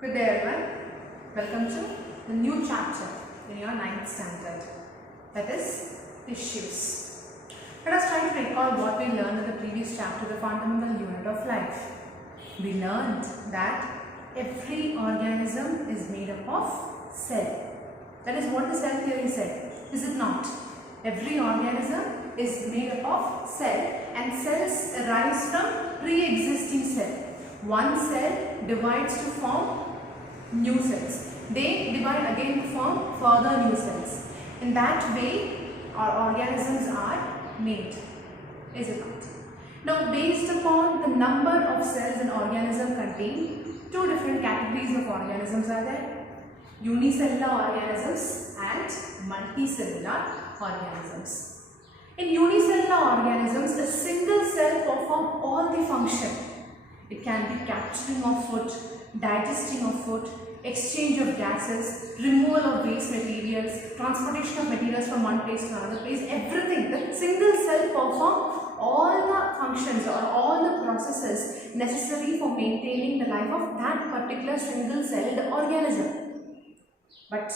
Good day everyone. Welcome to the new chapter in your 9th standard, that is tissues. Let us try to recall what we learned in the previous chapter, the fundamental unit of life. We learned that every organism is made up of cell. That is what the cell theory said, is it not? Every organism is made up of cell, and cells arise from pre-existing cell. One cell divides to form new cells. They divide again to form further new cells. In that way, our organisms are made, is it not? Now, based upon the number of cells an organism contains, two different categories of organisms are there: unicellular organisms and multicellular organisms. In unicellular organisms, a single cell performs all the function. It can be capturing of food, digesting of food, exchange of gases, removal of waste materials, transportation of materials from one place to another place, everything. The single cell performs all the functions or all the processes necessary for maintaining the life of that particular single celled organism. But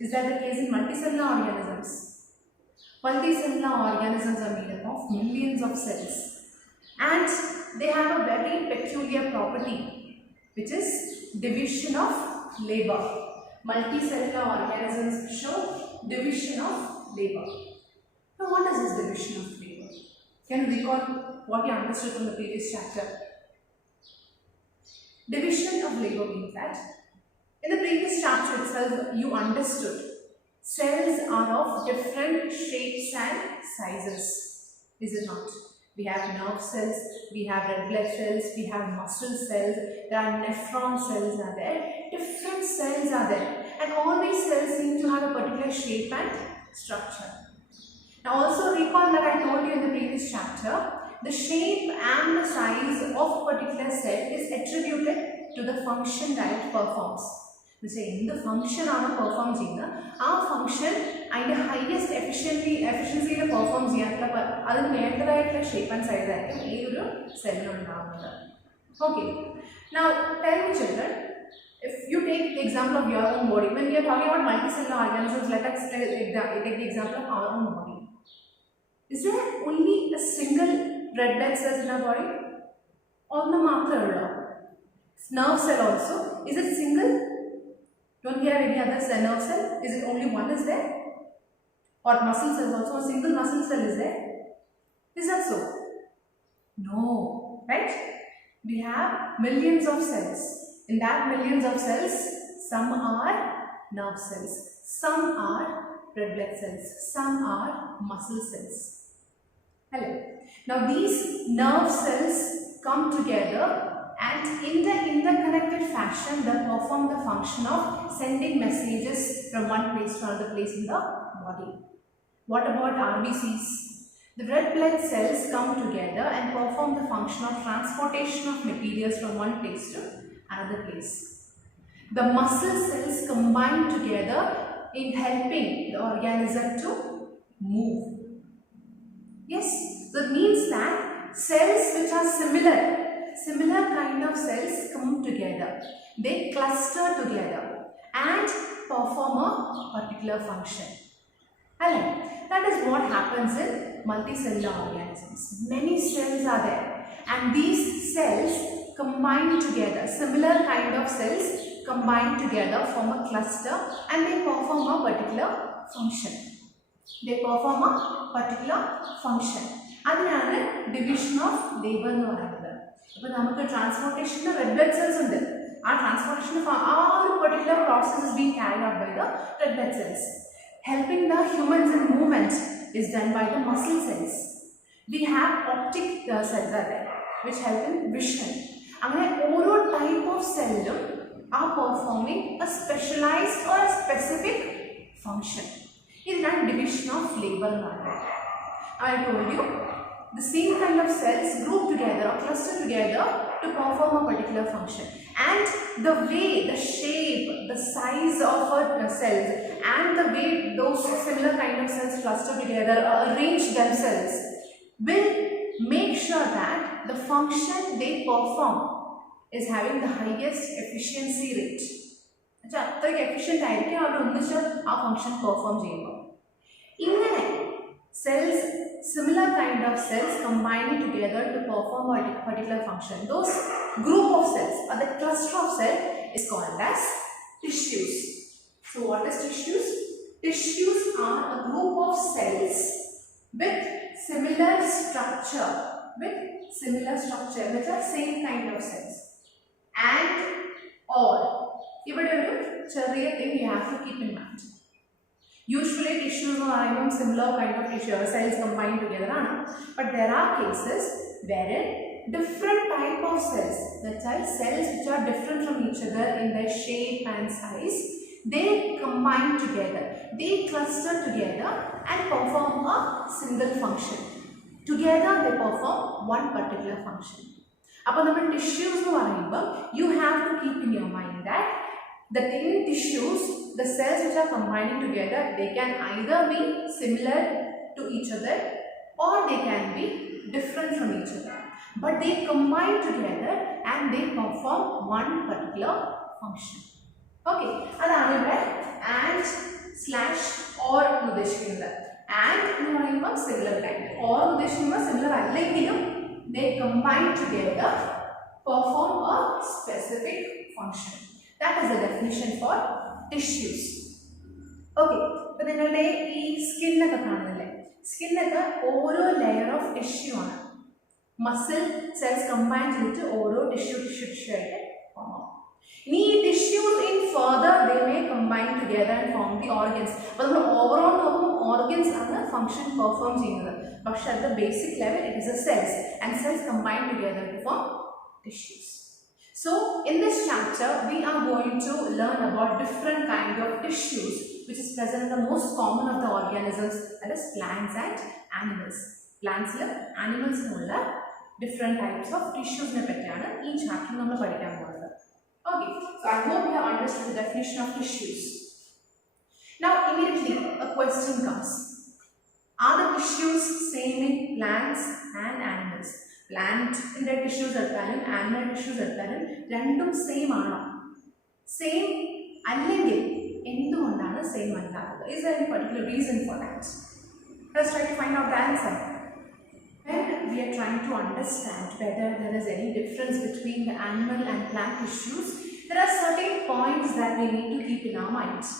is that the case in multicellular organisms? Multicellular organisms are made up of millions of cells, and they have a very peculiar property, which is division of labor. Multicellular organisms show division of labor. Now, what is this division of labor? Can you recall what you understood from the previous chapter? Division of labor means that in the previous chapter itself you understood cells are of different shapes and sizes, is it not? We have nerve cells, we have red blood cells, we have muscle cells, there are nephron cells are there, different cells are there, and all these cells seem to have a particular shape and structure. Now also recall that I told you in the previous chapter, the shape and the size of a particular cell is attributed to the function that it performs. We say in the function performs our function and the highest efficiency performs shape and size cell. Okay. Now tell me children, if you take the example of your own body, when we are talking about multicellular organisms, let us take the example of our own body. Is there only a single red blood cells in our body? On the marker, nerve cell also, is it single? Don't we have any other nerve cell? Is it only one is there? Or muscle cells also, a single muscle cell is there? Is that so? No, right? We have millions of cells. In that millions of cells, some are nerve cells, some are red blood cells, some are muscle cells. Hello. Now these nerve cells come together and in the interconnected fashion they perform the function of sending messages from one place to another place in the body. What about RBCs? The red blood cells come together and perform the function of transportation of materials from one place to another place. The muscle cells combine together in helping the organism to move. Yes, so it means that cells which are similar kind of cells come together. They cluster together and perform a particular function. Alright, that is what happens in multicellular organisms. Many cells are there, and these cells combine together. Similar kind of cells combine together, form a cluster, and they perform a particular function. They perform a particular function. That is division of labor. Now, transportation of red blood cells undu. Our transportation of our particular process is being carried out by the red blood cells. Helping the humans in movement is done by the muscle cells. We have optic cells are there, which help in vision. All type of cells are performing a specialized or a specific function. This is not division of labor. I told you, the same kind of cells group together or cluster together to perform a particular function, and the way, the shape, the size of a cells and the way those similar kind of cells cluster together or arrange themselves will make sure that the function they perform is having the highest efficiency rate. അത്രയ്ക്ക് efficient ആയിരിക്കും അവർ ഒന്നിച്ച് ആ function perform ചെയ്യുമ്പോൾ. ഇങ്ങനെ cells, similar kind of cells combining together to perform a particular function, those group of cells or the cluster of cells is called as tissues. So what is tissues? Tissues are a group of cells with similar structure, which are same kind of cells, and or ഇവിടെ ഒരു ചെറിയ thing you have to keep in mind. Usually tissues are similar kind of tissue cells combined together, but there are cases wherein different type of cells, that is cells which are different from each other in their shape and size, they combine together, they cluster together and perform a single function. Together they perform one particular function. Appo nammal tissues nu parayumbol you have to keep in your mind that that in tissues, the cells which are combining together, they can either be similar to each other or they can be different from each other, but they combine together and they perform one particular function. Okay, അതാണ് ഇവിടെ and slash or ഉദ്ദേശിക്കുന്നത്. And എന്ന് പറയുമ്പോൾ similar kind, or ഉദ്ദേശിക്കുമ്പോൾ similar അല്ലെങ്കിലും they combine together, perform a specific function. That is the definition for tissues. Okay, അപ്പോൾ നിങ്ങളുടെ ഈ സ്കിന്നൊക്കെ കാണുന്നില്ലേ, സ്കിന്നൊക്കെ ഓരോ ലെയർ ഓഫ് ടിഷ്യൂ ആണ്. മസിൽ സെൽസ് കമ്പൈൻ ചെയ്തിട്ട് ഓരോ ടിഷ്യൂ ആയിട്ട് ഫോം ആവും. ഇനി ഈ tissues in further they may combine together and form the organs. അപ്പോൾ നമ്മൾ ഓവറോൾ നോക്കുമ്പോൾ ഓർഗൻസ് ആണ് ഫംഗ്ഷൻ പെർഫോം ചെയ്യുന്നത്, പക്ഷെ at the basic level it is a cells and cells combine together to form tissues. So in this chapter we are going to learn about different kind of tissues which is present in the most common of the organisms, that is plants and animals. Plants and animals ulla different types of tissues ne pattiyana ee chapter nammal padikkan povunnathu. Okay, so I hope you have understood the definition of tissues. Now immediately a question comes, are the tissues same in plants and animals? പ്ലാന്റിൻ്റെ tissues എടുത്താലും animal tissues എടുത്താലും രണ്ടും same ആണോ? Same അല്ലെങ്കിൽ എന്തുകൊണ്ടാണ് same അല്ലാത്തത്? Is there any particular reason for that? Let's try to find out the answer. When we are trying to understand whether there is any difference between the animal and plant tissues, there are certain points that we need to keep in our minds.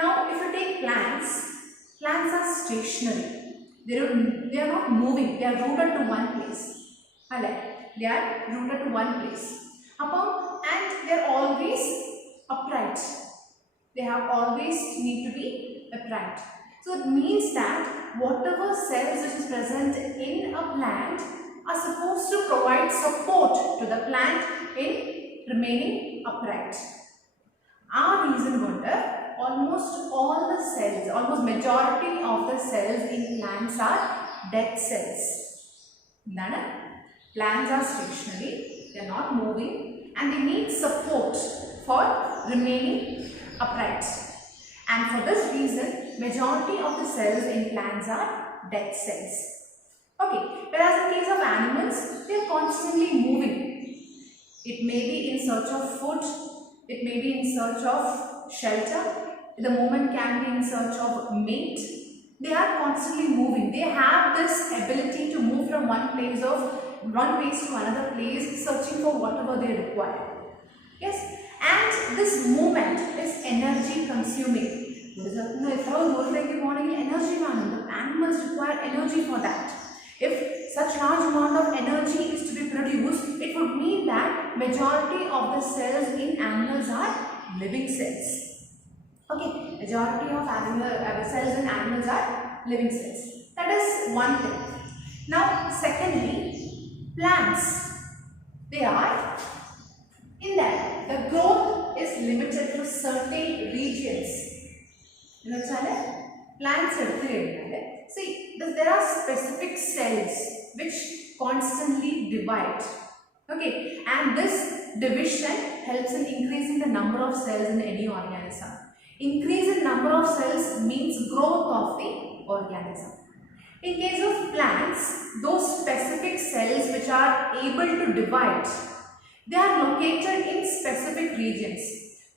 Now, if you take plants, plants are stationary. They are not moving, they are rooted to one place. They are rooted to one place. And they are always upright. They have always need to be upright. So it means that whatever cells which is present in a plant are supposed to provide support to the plant in remaining upright. Our reason wonder, almost all the cells, almost majority of the cells in plants are dead cells. Plants are stationary, they are not moving and they need support for remaining upright. And for this reason, majority of the cells in plants are dead cells. Okay, whereas in case of animals, they are constantly moving. It may be in search of food, it may be in search of shelter, the moment can be in search of mate. They are constantly moving. They have this ability to move from one place to another place, searching for whatever they require. Yes, and this movement is energy consuming. Energy, the animals require energy for that. If such large amount of energy is to be produced, it would mean that majority of the cells in animals are living cells. Okay, majority of cells in animals are living cells. That is one thing. Now, secondly, plants, they are in that the growth is limited to certain regions. Plants see, there are specific cells which constantly divide. Okay, and this division helps in increasing the number of cells in any organism. Increase in number of cells means growth of the organism. In case of plants, those specific cells which are able to divide, they are located in specific regions.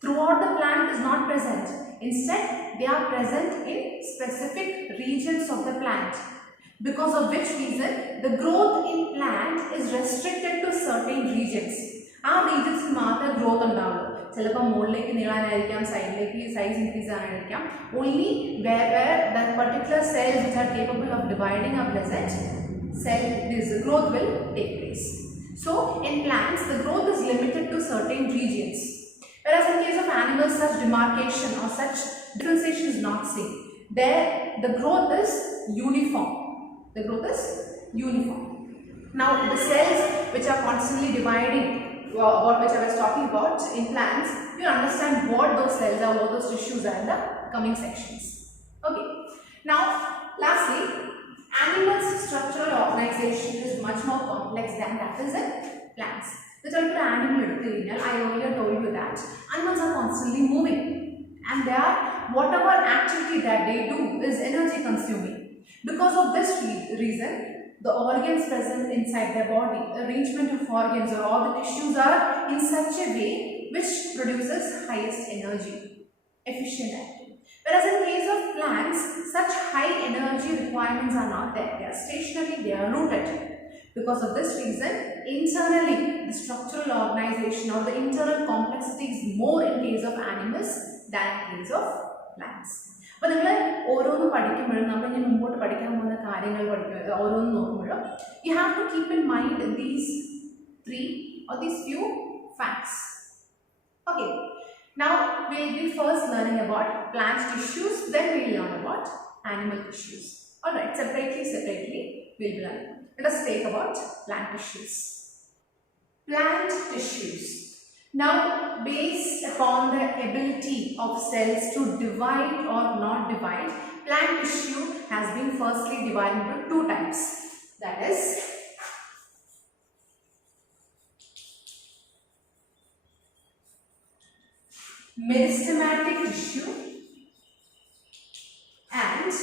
throughout the plant is not present. Instead, they are present in specific regions of the plant. Because of which reason, the growth in plant is restricted to certain regions. ആ regions മാത്രമേ growth ഉണ്ടാവുള്ളൂ. ചിലപ്പോൾ മുകളിലേക്ക് നീളാനായിരിക്കാം, സൈഡിലേക്ക് size increase ആകാനായിരിക്കാം. Only where the particular cells which are capable of dividing are present, this growth will take place. So, in plants, the growth is limited to certain regions. Whereas in case of animals, such demarcation or such differentiation is not seen. There, the growth is uniform. The growth is uniform. Now, the cells which are constantly dividing, which I was talking about in plants, you understand what those cells are, what those tissues are in the coming sections. Okay. Now, lastly, animals' structural organization is much more complex than that is in plants. The type of animal, I earlier told you that animals are constantly moving, and they are, whatever activity that they do is energy consuming. Because of this reason, the organs present inside their body, arrangement of organs or all the tissues are in such a way which produces highest energy, efficient activity. Whereas in case of plants, such high energy requirements are not there. They are stationary, they are rooted. Because of this reason, internally, the structural organization or the internal complexity is more in case of animals than in case of plants. അപ്പോൾ നിങ്ങൾ ഓരോന്ന് പഠിക്കുമ്പോഴും നമ്മൾ ഇനി മുമ്പോട്ട് പഠിക്കാൻ പോകുന്ന കാര്യങ്ങൾ പഠിക്കുക ഓരോന്ന് നോക്കുമ്പോഴും you have to keep in mind these three or these few facts. Okay, now we will be first learning about plant tissues, then we will learn about animal tissues. Alright, separately we will be learning. Let us take about plant tissues. Plant tissues. Now, based upon the ability of cells to divide or not divide, plant tissue has been firstly divided into two types. That is, meristematic tissue and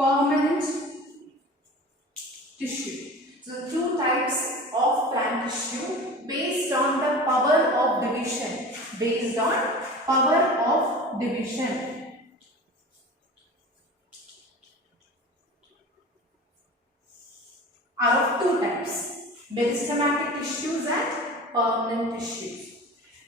permanent tissue. So, two types of plant tissue based on the power of division. Based on power of division. Are of two types: meristematic tissues and permanent tissues.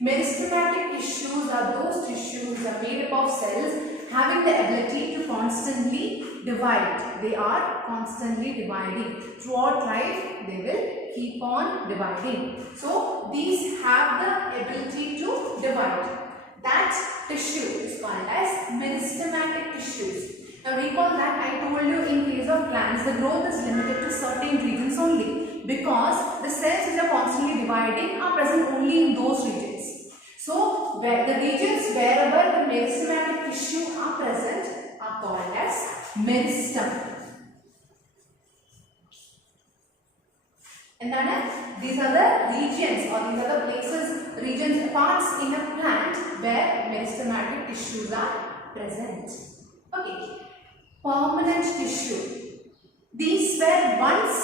Meristematic tissues are those tissues that are made up of cells having the ability to constantly divide. They are constantly dividing. Throughout life, they will keep on dividing. So, these have the ability to divide. That tissue is called as meristematic tissues. Now, recall that I told you in case of plants, the growth is limited to certain regions only, because the cells which are constantly dividing are present only in those regions. So, where the regions wherever the meristematic tissue are present are called as meristem. And then these are the regions or these are the places, regions, parts in a plant where meristematic tissues are present. Okay. Permanent tissue. These were once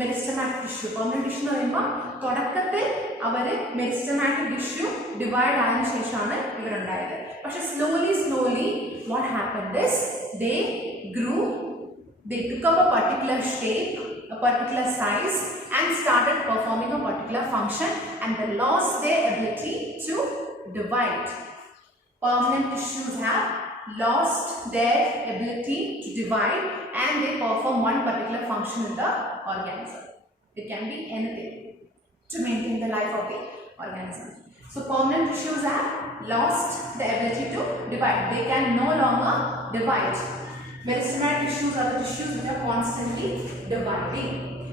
meristematic tissue. Permanent tissue എന്ന് പറയുമ്പോൾ തുടക്കത്തിൽ അവർ meristematic tissue divide ആയതിനു ശേഷമാണ് ഇവരുണ്ടായത്. പക്ഷെ slowly what happened is they grew, they took up a particular shape, a particular size and started performing a particular function, and they lost their ability to divide. Permanent tissues have lost their ability to divide and they perform one particular function in the organism. It can be anything to maintain the life of the organism. So, permanent tissues have lost the ability to divide. They can no longer divide. Meristematic tissues are the tissues which are constantly dividing,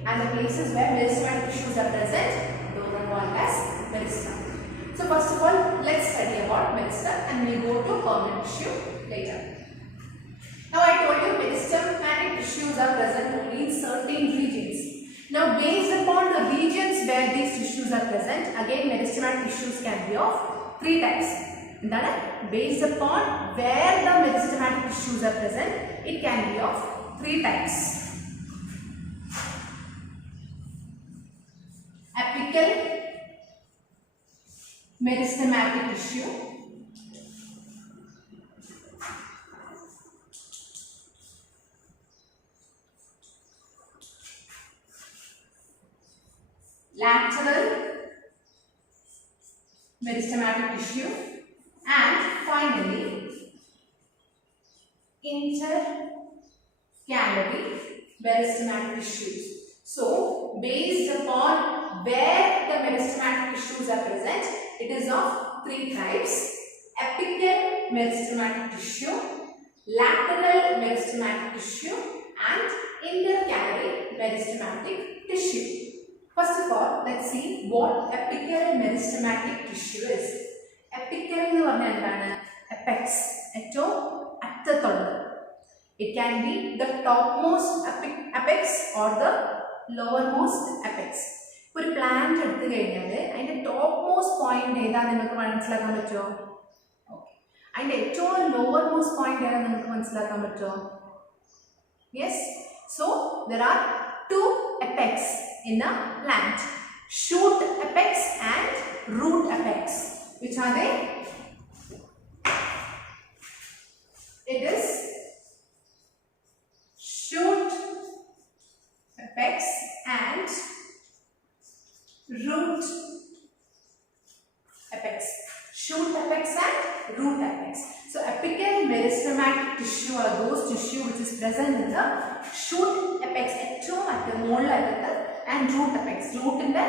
and the places where meristematic tissues are present, those are called as meristem. So, first of all, let's study about meristem and we'll go to permanent tissue later. Now, I told you meristematic tissues are present only in certain regions. Now, based upon the regions where these tissues are present, again meristematic tissues can be of three types. That is, based upon where the meristematic tissues are present, it can be of three types. apical meristematic tissue, lateral meristematic tissue, and finally intercalary meristematic tissues. So, based upon where the meristematic tissues are present, it is of three types: apical meristematic tissue, lateral meristematic tissue, and intercalary meristematic tissue. First of all, let's see what apical meristematic tissue is. Apical എന്ന് പറഞ്ഞാൽ എന്താണ്? Apex, ഏറ്റവും അറ്റത്തുള്ളത്. It can be the topmost apex or the lowermost apex. ഒരു plant എടുത്തു കഴിഞ്ഞാൽ അതിന്റെ ടോപ്മോസ്റ്റ് point ഏതാ നിങ്ങൾക്ക് മനസ്സിലാക്കാൻ പറ്റുമോ? ഓക്കെ. അതിന്റെ ഏറ്റവും ലോവർമോസ്റ്റ് പോയിന്റ് ഏതാ നിങ്ങൾക്ക് മനസ്സിലാക്കാൻ പറ്റുമോ? Yes. So there are two apex in a plant: shoot apex and root apex. Which are they? It is shoot apex and root apex. Shoot apex and root apex. So apical meristematic tissue are those tissue which is present in the shoot apex and root apex, root in the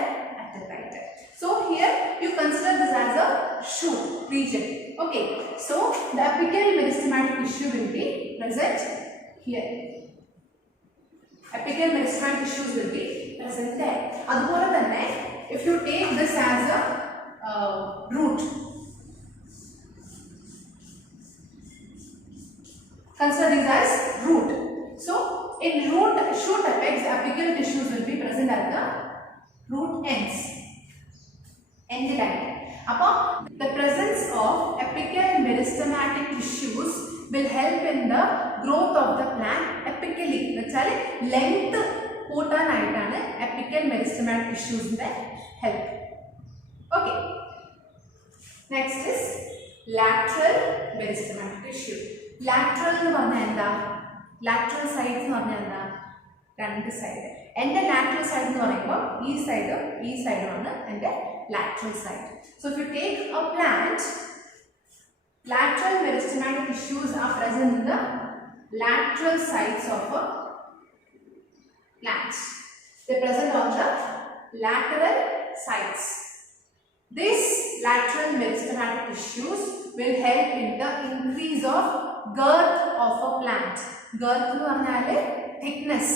attack. So here you consider this as a shoot region. Okay, so the apical meristematic tissue will be present here. Apical meristematic tissues will be present there. Adupole thanne, if you take this as a root, consider this as root. So in root shoot apex, apical tissues will be present at the root ends. End line. Appo the presence of apical meristematic tissues will help in the growth of the plant apically. Vechale length kootanayitana apical meristematic tissues inde help. Okay. Next is lateral meristematic tissue. Lateral nu പറഞ്ഞാൽ എന്താ? Lateral sides nu പറഞ്ഞാൽ എന്താ? രണ്ട് side. എൻ്റെ lateral side എന്ന് പറയുമ്പോൾ ഈ സൈഡും ആണ് എൻ്റെ lateral side. So if you take a plant, lateral meristematic tissues are present in the lateral sides of a plant. They are present on the lateral sides. These lateral meristematic tissues will help in the increase of girth of a plant. Girth എന്ന് പറഞ്ഞാൽ thickness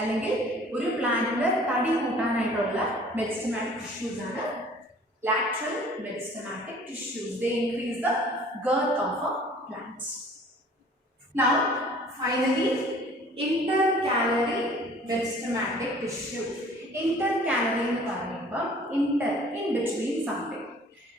അല്ലെങ്കിൽ ഒരു പ്ലാന്റിന്റെ തടി കൂട്ടാനായിട്ടുള്ള meristematic tissues ആണ് lateral meristematic tissues. They increase the girth of a plant. Now finally intercalary meristematic tissue. Intercalary എന്ന് പറയുമ്പോൾ inter, in between something.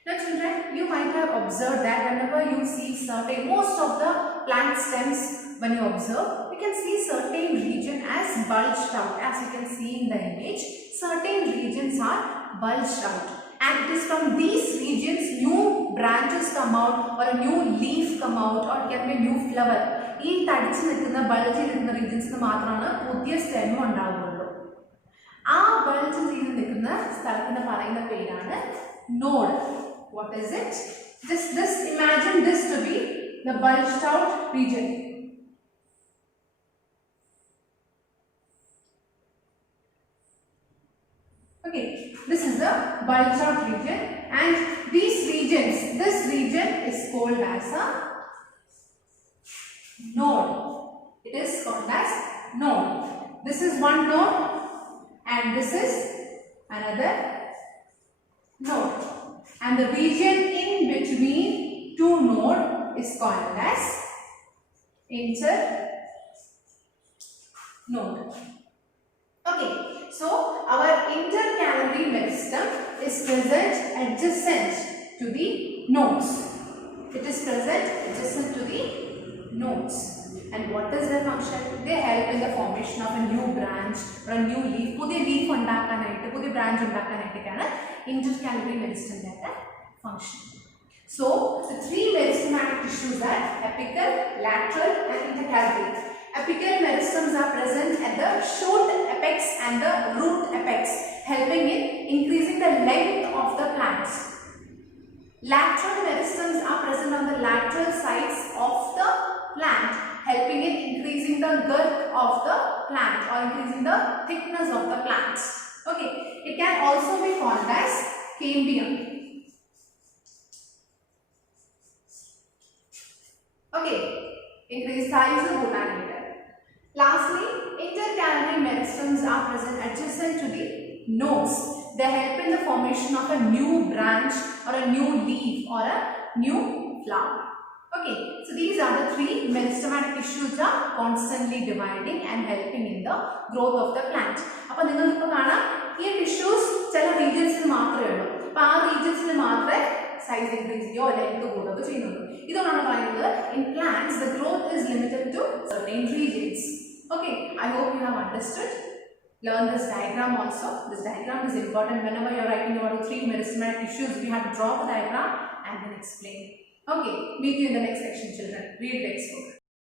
Now children, you might have observed that whenever you see certain, most of the plant stems, when you observe, you can see certain region as bulged out. As you can see in the image, certain regions are bulged out, and it is from these regions new branches come out, or a new leaf come out, or it can be a new flower. ഈ തടിച്ചു നിൽക്കുന്ന bulge നിൽക്കുന്ന റീജിയൻസിന് മാത്രമാണ് പുതിയ stem ഉണ്ടാവുകയുള്ളൂ. ആ bulge ചെയ്ത് നിൽക്കുന്ന സ്ഥലത്തിന് പറയുന്ന പേരാണ് node. What is it? Just imagine this to be the bulged out region. Okay, this is the bulged out region, and these regions, this region is called as a node. It is called as node. This is one node, and this is another node. And the region in between two nodes is called as internode. Okay, so our intercalary meristem is present adjacent to the nodes. It is present adjacent to the nodes. And what is their function? They help in the formation of a new branch or a new leaf. പുതിയ leaf ഉണ്ടാക്കാനായിട്ട്, പുതിയ branch ഉണ്ടാക്കാനായിട്ടൊക്കെയാണ് intercalary meristemന്റെ function. So the three meristematic tissues are apical, lateral and intercalary. Apical meristems are present at the shoot apex and the root apex, helping in increasing the length of the plants. Lateral meristems are present on the lateral sides of the plant, helping in increasing the girth of the plant or increasing the thickness of the plants. Okay, it can also be called as cambium. Okay, increase size കൂട്ടാനായിട്ട്. Lastly, intercalary meristems are present adjacent to the nodes. They help in the formation of a new branch or a new leaf or a new flower. Okay, so these are the three meristematic tissues are constantly dividing and helping in the growth of the plant. അപ്പോൾ നിങ്ങൾക്ക് ഇപ്പോൾ കാണാം ഈ tissues ചില റീജിയൻസിൽ മാത്രമേ ഉള്ളൂ. അപ്പോൾ ആ റീജിയൻസിൽ മാത്രമേ സൈസ് ഇൻക്രീസ് ചെയ്യോ ലെങ്ത് കൂടുകയോ ചെയ്യുന്നുള്ളൂ. ഇതുകൊണ്ടാണ് പറയുന്നത് in plants the growth is limited to certain regions. Okay, I hope you have understood. Learn this diagram also. This diagram is important whenever you are writing about the three meristematic tissues. You have to draw the diagram and then explain. Okay, meet you in the next section, children. Read textbook.